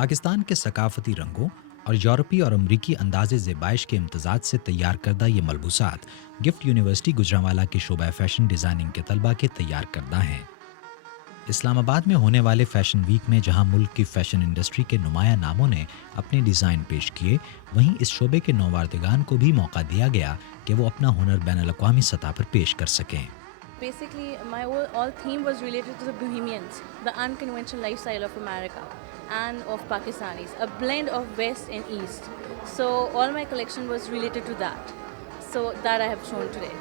پاکستان کے ثقافتی رنگوں اور یورپی اور امریکی انداز زیبائش کے امتزاج سے تیار کردہ یہ ملبوسات گفٹ یونیورسٹی گوجرانوالہ کے شعبہ فیشن ڈیزائننگ کے طلباء کے تیار کردہ ہیں۔ اسلام آباد میں ہونے والے فیشن ویک میں جہاں ملک کی فیشن انڈسٹری کے نمایاں ناموں نے اپنے ڈیزائن پیش کیے، وہیں اس شعبے کے نوآوردگان کو بھی موقع دیا گیا کہ وہ اپنا ہنر بین الاقوامی سطح پر پیش کر سکیں۔ Basically, my all theme was related to the Bohemians, the unconventional lifestyle of America and of Pakistanis, a blend of West and East. So all my collection was related to that. So that I have shown today.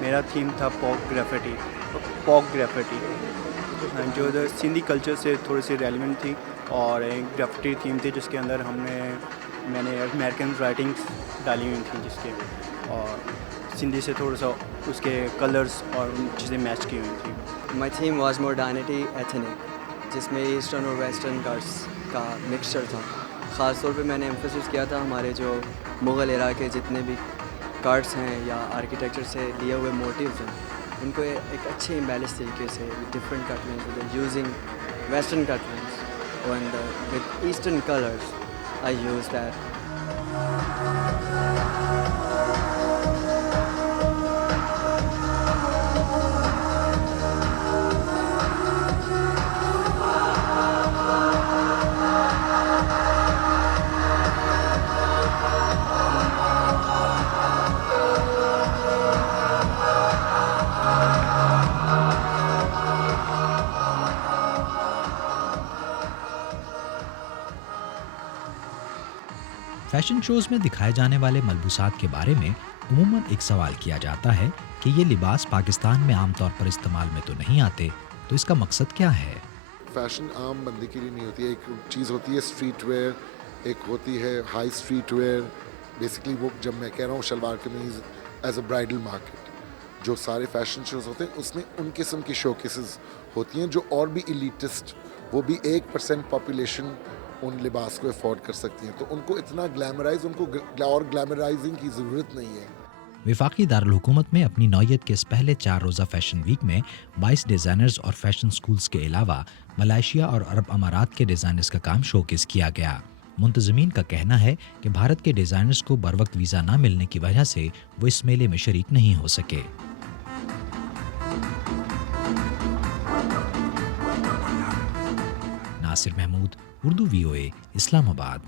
میرا theme تھا پاک graffiti جو Sindhi culture سے تھوڑی سی relevant تھی، اور ایک graffiti theme تھی جس کے اندر میں نے امیریکن رائٹنگس ڈالی ہوئی تھیں، جس کے اور سندھی سے تھوڑا سا اس کے کلرز اور ان چیزیں میچ کی ہوئی تھیں۔ مائی تھیم واز ماڈرنٹی ایتھنک، جس میں ایسٹرن اور ویسٹرن کارٹس کا مکسچر تھا۔ خاص طور پہ میں نے ایمفسس کیا تھا ہمارے جو مغل ایرا کے جتنے بھی کارٹس ہیں یا آرکیٹیکچر سے لیے ہوئے موٹیوز ہیں، ان کو ایک اچھے امبیلنس طریقے سے different cut lines using western cut lines and with eastern colours I use that. Fashion shows میں دکھائے جانے والے ملبوسات کے بارے میں عموماً ایک سوال کیا جاتا ہے کہ یہ لباس پاکستان میں عام طور پر استعمال میں تو نہیں آتے، تو اس کا مقصد کیا ہے؟ فیشن عام بندے کے لیے نہیں ہوتی ہے، ایک چیز ہوتی ہے اسٹریٹ ویئر، ایک ہوتی ہے ہائی اسٹریٹ ویئر۔ بیسکلی وہ جب میں کہہ رہا ہوں شلوار قمیض ایز اے برائڈل مارکیٹ، جو سارے فیشن شوز ہوتے ہیں اس میں ان قسم کی شو کیسز ہوتی ہیں جو اور بھی ایلیٹسٹ، وہ بھی 1% پاپولیشن ان لباس کو افورڈ کر سکتی ہیں، تو ان کو اتنا ان کو اور گلیمرائزنگ کی ضرورت نہیں ہے۔ وفاقی دارالحکومت میں اپنی نوعیت کے اس پہلے 4 روزہ فیشن ویک میں 22 ڈیزائنرز اور فیشن سکولز کے علاوہ ملائیشیا اور عرب امارات کے ڈیزائنرز کا کام شوکیس کیا گیا۔ منتظمین کا کہنا ہے کہ بھارت کے ڈیزائنرز کو بروقت ویزا نہ ملنے کی وجہ سے وہ اس میلے میں شریک نہیں ہو سکے۔ ناصر محمود، اردو VOA، اسلام آباد۔